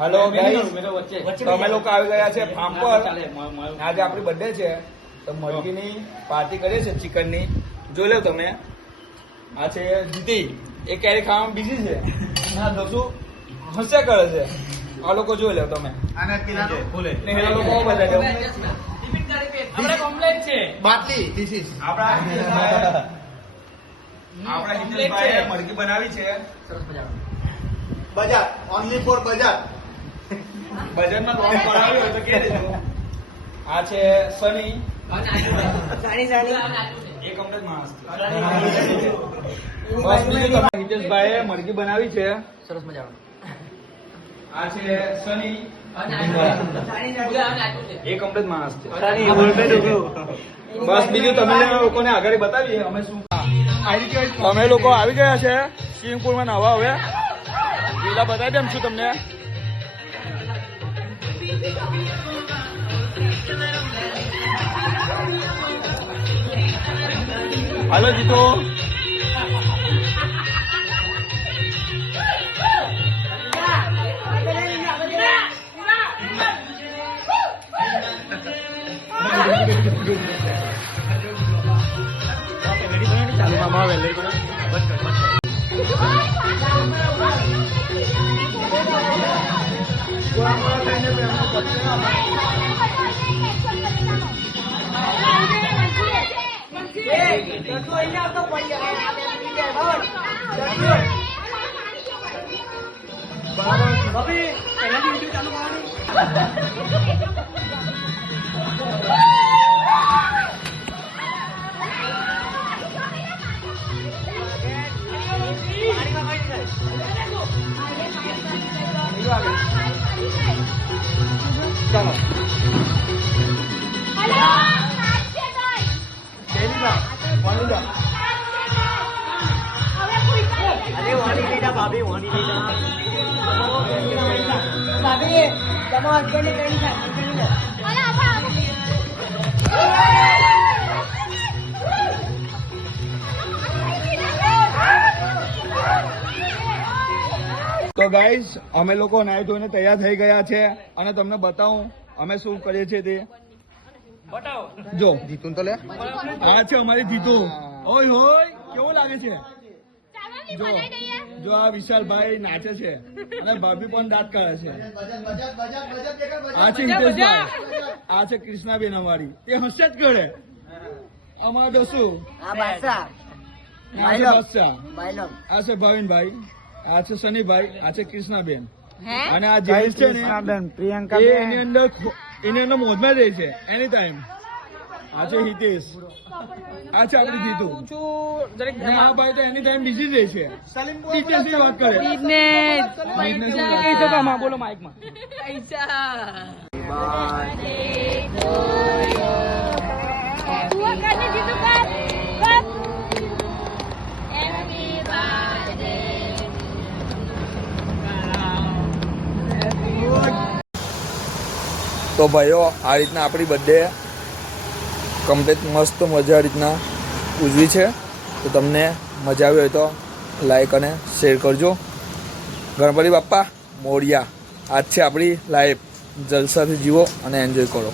Hello guys, તમે લોકો આવી ગયા છે ફાર્મ પર. આજે આપણી બર્થડે છે તો મરઘીની પાર્ટી કરીએ છે, ચિકનની. જોઈ લો તમે. આ છે જીતી, એ કેરી ખાવામાં બીજી છે. ના દોસ્તો હસ્યા કરે છે. આ લોકો જોઈ લો તમે. અને પેલા ભૂલે ને એ લોકો બહુ બધા છે. આપણે કમ્પ્લેટ છે બાટલી ધીસ ઇઝ આપણા હિતેશભાઈએ મરઘી બનાવી છે. બજાર ઓનલી ફોર બજાર. બજારમાં લોન પડાવ્યો હોય તો કે દેજો. આ છે સની, એક અમદાવાદ માણસ. બસ બીજું તમે હિતેશભાઈએ મરઘી બનાવી છે. સરસ મજાનો. આ છે સની, એક અમદાવાદ માણસ છે. બસ બીજું તમે લોકોને આગળ બતાવીએ અમે શું. તમે લોકો આવી ગયા છે સ્વિમિંગ પુલમાં નાહવા. હવે પેલા બતાવી દેમ છું તમને. હાલો જીતો. ચાલો તો ગાઈસ, અમે લોકો નાઈ ધોઈને તૈયાર થઈ ગયા છે અને તમને બતાવું અમે શું કરીએ છીએ તે. જો જીતું તો લે. આ છે અમારી જીતુ. ઓય હોય કેવું લાગે છે? જો આ વિશાલભાઈ નાચે છે અને ભાભી પણ દાંત કરે છે. આ છે હિતેશભાઈ, આ છે કૃષ્ણાબેન અમારી, તે હસે જ કરે. અમારા દોસ્તો આ છે ભાવિનભાઈ, આ છે સનીભાઈ, આ છે કૃષ્ણાબેન અને આ જેન્ટ્સ છે ને પ્રિયંકા, એની અંદર મોજમાં રહે છે એની ટાઈમ. આ છે હિતેશ, આ છે આપણી જીતુ. આ ભાઈ તો એની ટાઈમ બીજી રહે છે. ટીચર ની વાત કરે. બોલો માઇકમાં. તો ભાઈઓ, આ રીતના આપણી બર્થડે કમ્પ્લીટ મસ્ત મજા રીતના ઉજવી છે. તો તમને મજા આવી હોય તો લાઈક અને શેર કરજો. ગણપતિ બાપ્પા મોરિયા. આજ છે આપણી લાઈફ. જલસાથી જીવો અને એન્જોય કરો.